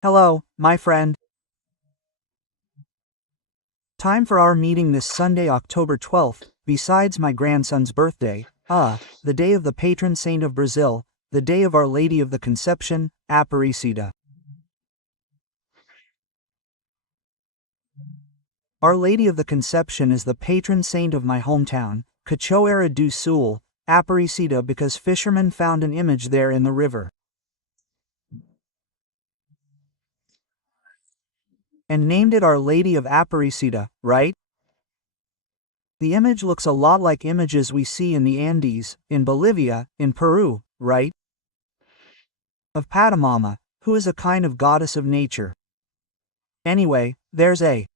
Hello, my friend. Time for our meeting this Sunday, October 12th, besides my grandson's birthday, the day of the patron saint of Brazil, the day of Our Lady of the Conception, Aparecida. Our Lady of the Conception is the patron saint of my hometown, Cachoeira do Sul, Aparecida, because fishermen found an image there in the river and named it Our Lady of Aparecida, right? The image looks a lot like images we see in the Andes, in Bolivia, in Peru, right? Of Pachamama, who is a kind of goddess of nature. Anyway, there's a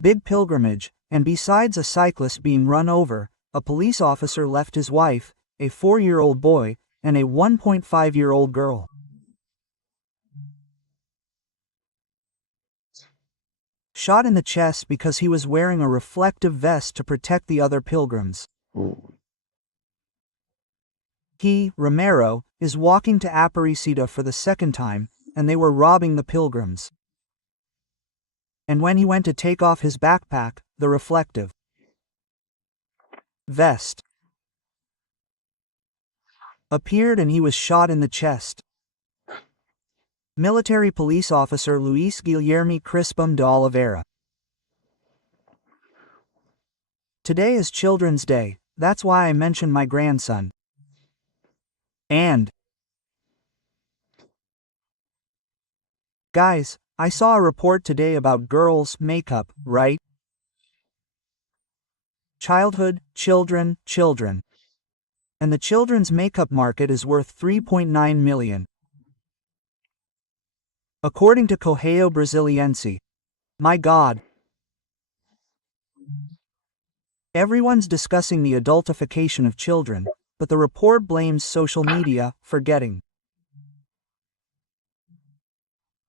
big pilgrimage, and besides a cyclist being run over, a police officer left his wife, a 4-year-old boy, and a 1.5-year-old girl shot in the chest because he was wearing a reflective vest to protect the other pilgrims. He, Romero, is walking to Aparecida for the second time, and they were robbing the pilgrims. And when he went to take off his backpack, the reflective vest appeared and he was shot in the chest. Military police officer Luis Guilherme Crispim de Oliveira. Today is Children's Day, that's why I mentioned my grandson. And guys, I saw a report today about girls' makeup, right? Childhood, children. And the children's makeup market is worth $3.9 million. According to Correio Brasiliense. My God. Everyone's discussing the adultification of children, but the report blames social media, forgetting.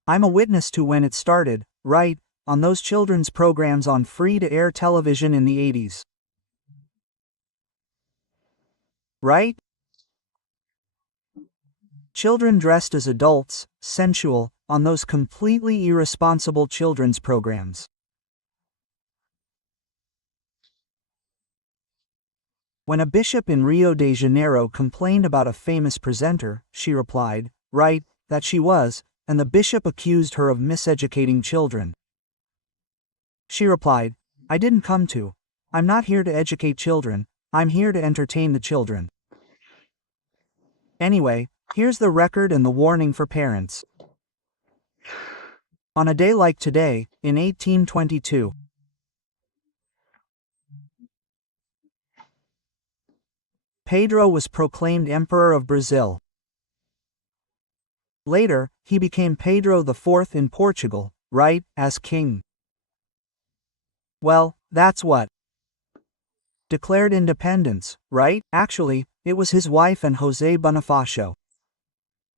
I'm a witness to when it started, right, on those children's programs on free-to-air television in the 80s. Right? Children dressed as adults, sensual, on those completely irresponsible children's programs. When a bishop in Rio de Janeiro complained about a famous presenter, she replied, right, that she was, and the bishop accused her of miseducating children. She replied, I didn't come to. I'm not here to educate children, I'm here to entertain the children. Anyway, here's the record and the warning for parents. On a day like today, in 1822, Pedro was proclaimed Emperor of Brazil. Later, he became Pedro IV in Portugal, right, as king. Well, that's what declared independence, right? Actually, it was his wife and José Bonifacio.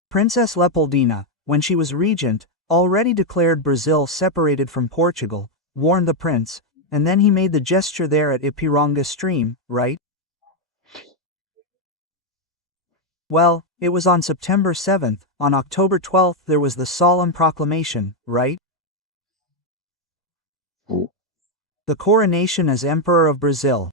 Princess Leopoldina, when she was regent, already declared Brazil separated from Portugal, warned the prince, and then he made the gesture there at Ipiranga stream, right? Well, it was on September 7th, on October 12th there was the solemn proclamation, right? The coronation as Emperor of Brazil.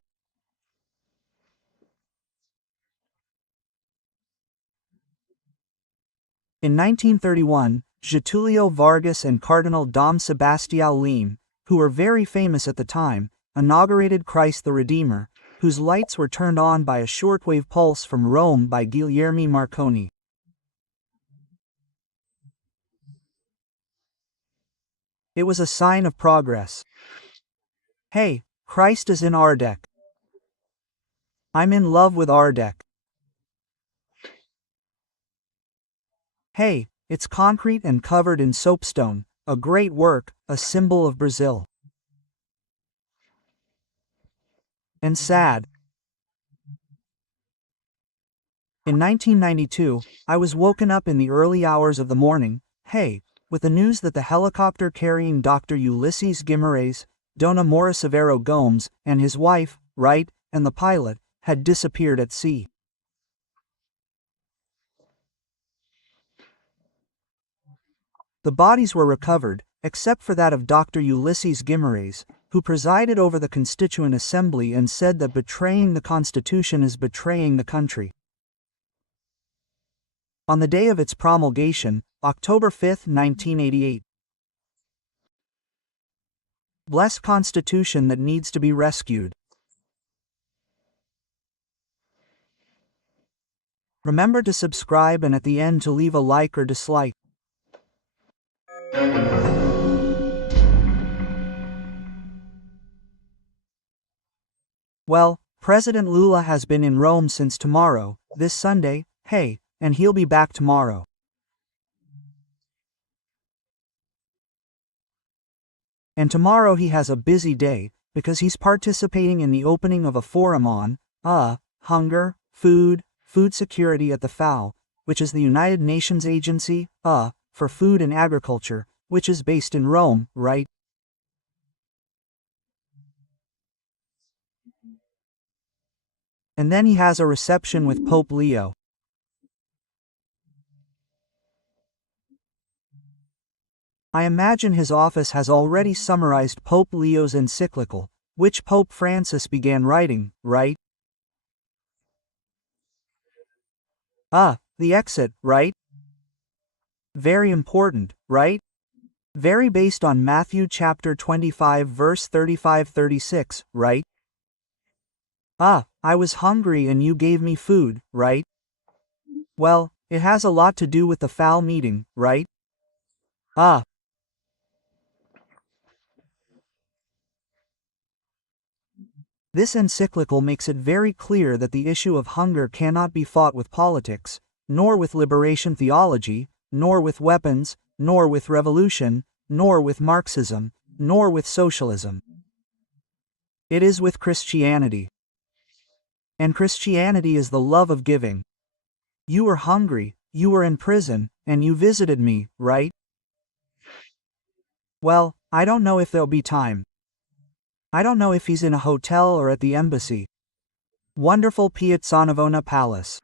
In 1931, Getúlio Vargas and Cardinal Dom Sebastião Leme, who were very famous at the time, inaugurated Christ the Redeemer, whose lights were turned on by a shortwave pulse from Rome by Guilherme Marconi. It was a sign of progress. Hey, Christ is in Ardec. I'm in love with Ardec. Hey, it's concrete and covered in soapstone, a great work, a symbol of Brazil. And sad. In 1992, I was woken up in the early hours of the morning, with the news that the helicopter carrying Dr. Ulysses Guimarães, Dona Mora Severo Gomes, and his wife, right, and the pilot, had disappeared at sea. The bodies were recovered, except for that of Dr. Ulysses Guimaraes, who presided over the Constituent Assembly and said that betraying the Constitution is betraying the country. On the day of its promulgation, October 5, 1988. Blessed Constitution that needs to be rescued. Remember to subscribe and at the end to leave a like or dislike. Well, President Lula has been in Rome since tomorrow, this Sunday, hey, and he'll be back tomorrow. And tomorrow he has a busy day, because he's participating in the opening of a forum on, hunger, food security at the FAO, which is the United Nations Agency, for Food and Agriculture, which is based in Rome, right? And then he has a reception with Pope Leo. I imagine his office has already summarized Pope Leo's encyclical, which Pope Francis began writing, right? The exit, right? Very important, right? Very based on Matthew chapter 25 verse 35-36, right? I was hungry and you gave me food, right? Well, it has a lot to do with the FAO meeting, right? This encyclical makes it very clear that the issue of hunger cannot be fought with politics, nor with liberation theology, nor with weapons, nor with revolution, nor with Marxism, nor with socialism. It is with Christianity. And Christianity is the love of giving. You were hungry, you were in prison, and you visited me, right? Well, I don't know if there'll be time. I don't know if he's in a hotel or at the embassy. Wonderful Piazzanavona Palace.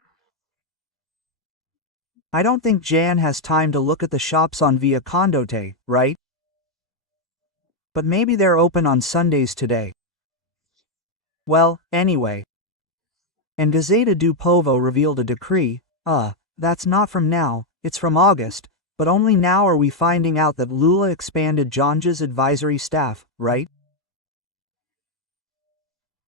I don't think Jan has time to look at the shops on Via Condotte, right? But maybe they're open on Sundays today. Well, anyway. And Gazzetta do Povo revealed a decree, that's not from now, it's from August, but only now are we finding out that Lula expanded Janja's advisory staff, right?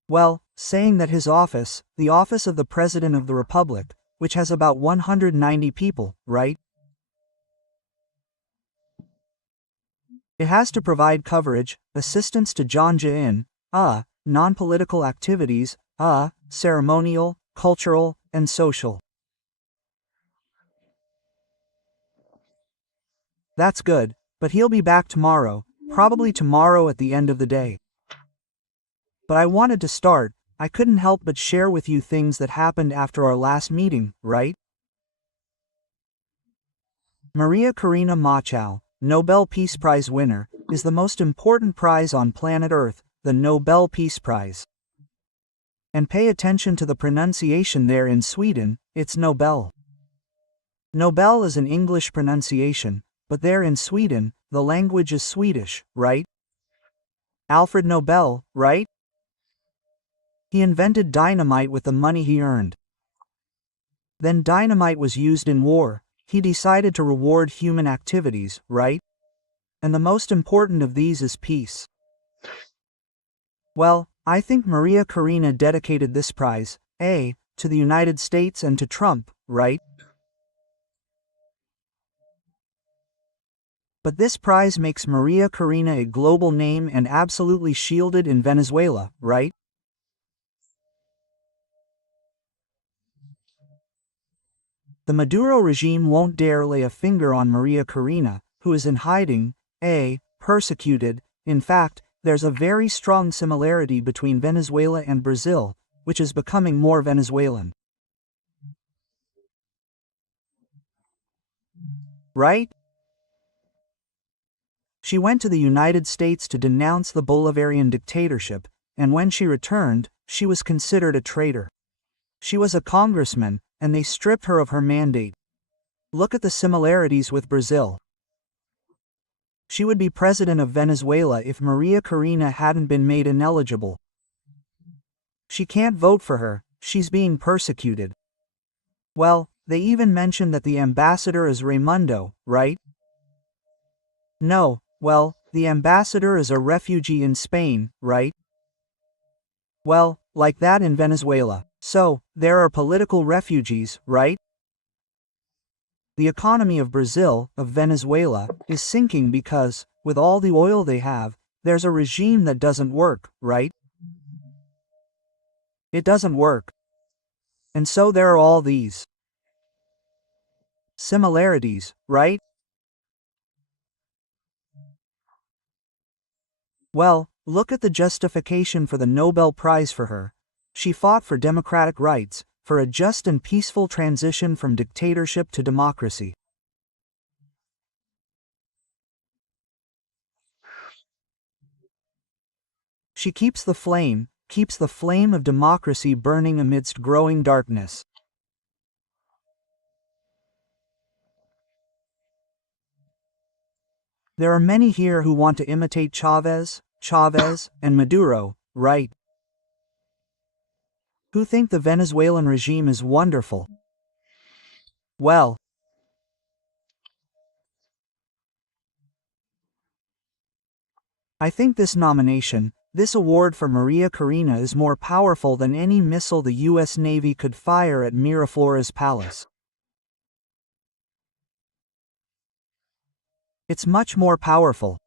Well, saying that his office, the office of the President of the Republic, which has about 190 people, right? It has to provide coverage, assistance to Janja in, non-political activities, ceremonial, cultural, and social. That's good, but he'll be back tomorrow, probably tomorrow at the end of the day. But I wanted to start, I couldn't help but share with you things that happened after our last meeting, right? Maria Corina Machado, Nobel Peace Prize winner, is the most important prize on planet Earth, the Nobel Peace Prize. And pay attention to the pronunciation there in Sweden, it's Nobel. Nobel is an English pronunciation, but there in Sweden, the language is Swedish, right? Alfred Nobel, right? He invented dynamite with the money he earned. Then dynamite was used in war, he decided to reward human activities, right? And the most important of these is peace. Well, I think Maria Corina dedicated this prize, to the United States and to Trump, right? But this prize makes Maria Corina a global name and absolutely shielded in Venezuela, right? The Maduro regime won't dare lay a finger on Maria Corina, who is in hiding, persecuted. In fact, there's a very strong similarity between Venezuela and Brazil, which is becoming more Venezuelan. Right? She went to the United States to denounce the Bolivarian dictatorship, and when she returned, she was considered a traitor. She was a congressman, and they stripped her of her mandate. Look at the similarities with Brazil. She would be president of Venezuela if Maria Corina hadn't been made ineligible. She can't vote for her, she's being persecuted. Well, they even mentioned that the ambassador is Raimundo, right? No, well, the ambassador is a refugee in Spain, right? Well, like that in Venezuela. So, there are political refugees, right? The economy of Brazil, of Venezuela, is sinking because, with all the oil they have, there's a regime that doesn't work, right? It doesn't work. And so there are all these similarities, right? Well, look at the justification for the Nobel Prize for her. She fought for democratic rights, for a just and peaceful transition from dictatorship to democracy. She keeps the flame of democracy burning amidst growing darkness. There are many here who want to imitate Chavez, and Maduro, right? Who think the Venezuelan regime is wonderful. Well, I think this nomination, this award for Maria Corina is more powerful than any missile the U.S. Navy could fire at Miraflores Palace. It's much more powerful.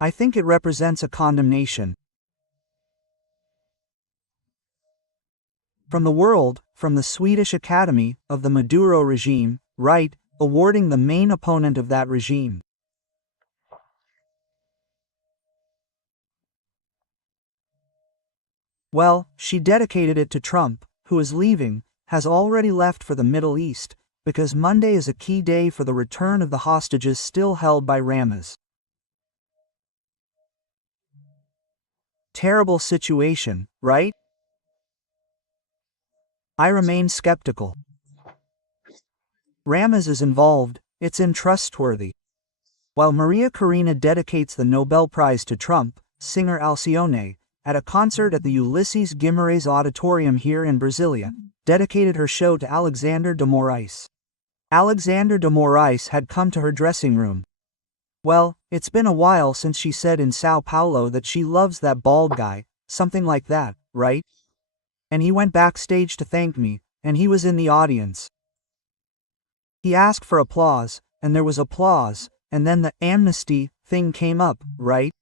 I think it represents a condemnation. From the world, from the Swedish Academy, of the Maduro regime, right, awarding the main opponent of that regime. Well, she dedicated it to Trump, who is leaving, has already left for the Middle East, because Monday is a key day for the return of the hostages still held by Hamas. Terrible situation, right? I remain skeptical. Hamas is involved, it's untrustworthy. While Maria Corina dedicates the Nobel Prize to Trump, singer Alcione, at a concert at the Ulysses Guimarães Auditorium here in Brasilia, dedicated her show to Alexander de Moraes. Alexander de Moraes had come to her dressing room. Well, it's been a while since she said in Sao Paulo that she loves that bald guy, something like that, right? And he went backstage to thank me, and he was in the audience. He asked for applause, and there was applause, and then the amnesty thing came up, right?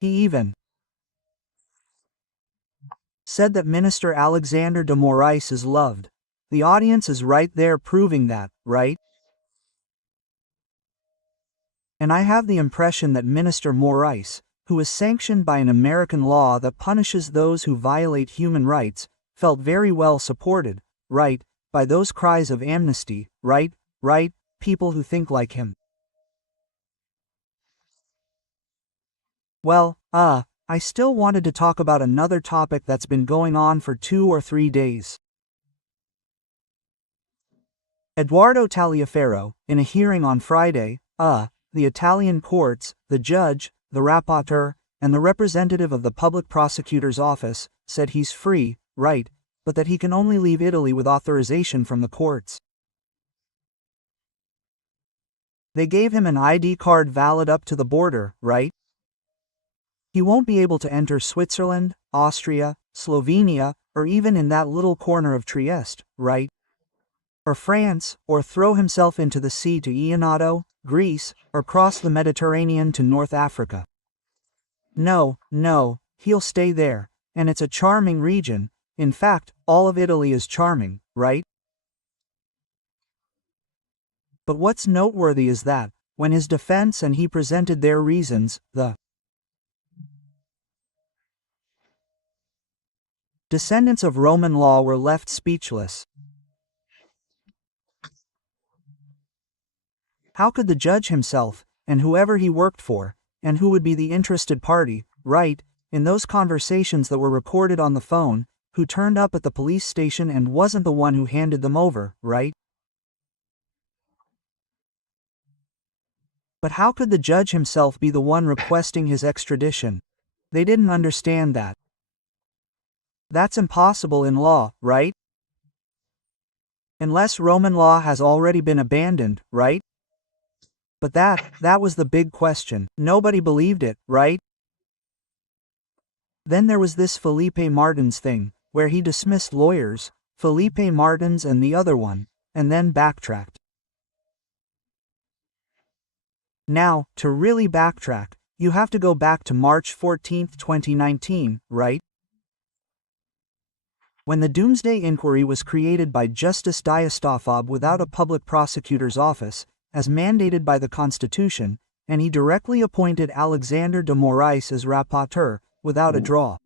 He even said that Minister Alexander de Moraes is loved. The audience is right there proving that, right? And I have the impression that Minister Moraes, who is sanctioned by an American law that punishes those who violate human rights, felt very well supported, right, by those cries of amnesty, right, people who think like him. Well, I still wanted to talk about another topic that's been going on for 2 or 3 days. Eduardo Taliaferro, in a hearing on Friday, the Italian courts, the judge, the rapporteur, and the representative of the public prosecutor's office, said he's free, right, but that he can only leave Italy with authorization from the courts. They gave him an ID card valid up to the border, right? He won't be able to enter Switzerland, Austria, Slovenia, or even in that little corner of Trieste, right? Or France, or throw himself into the sea to Ioannado, Greece, or cross the Mediterranean to North Africa. No, he'll stay there, and it's a charming region. In fact, all of Italy is charming, right? But what's noteworthy is that, when his defense and he presented their reasons, the descendants of Roman law were left speechless. How could the judge himself, and whoever he worked for, and who would be the interested party, right, in those conversations that were recorded on the phone, who turned up at the police station and wasn't the one who handed them over, right? But how could the judge himself be the one requesting his extradition? They didn't understand that. That's impossible in law, right? Unless Roman law has already been abandoned, right? But that was the big question. Nobody believed it, right? Then there was this Felipe Martins thing, where he dismissed lawyers, Felipe Martins and the other one, and then backtracked. Now, to really backtrack, you have to go back to March 14, 2019, right? When the Doomsday Inquiry was created by Justice Diastafov without a public prosecutor's office, as mandated by the Constitution, and he directly appointed Alexander de Moraes as rapporteur, without a draw.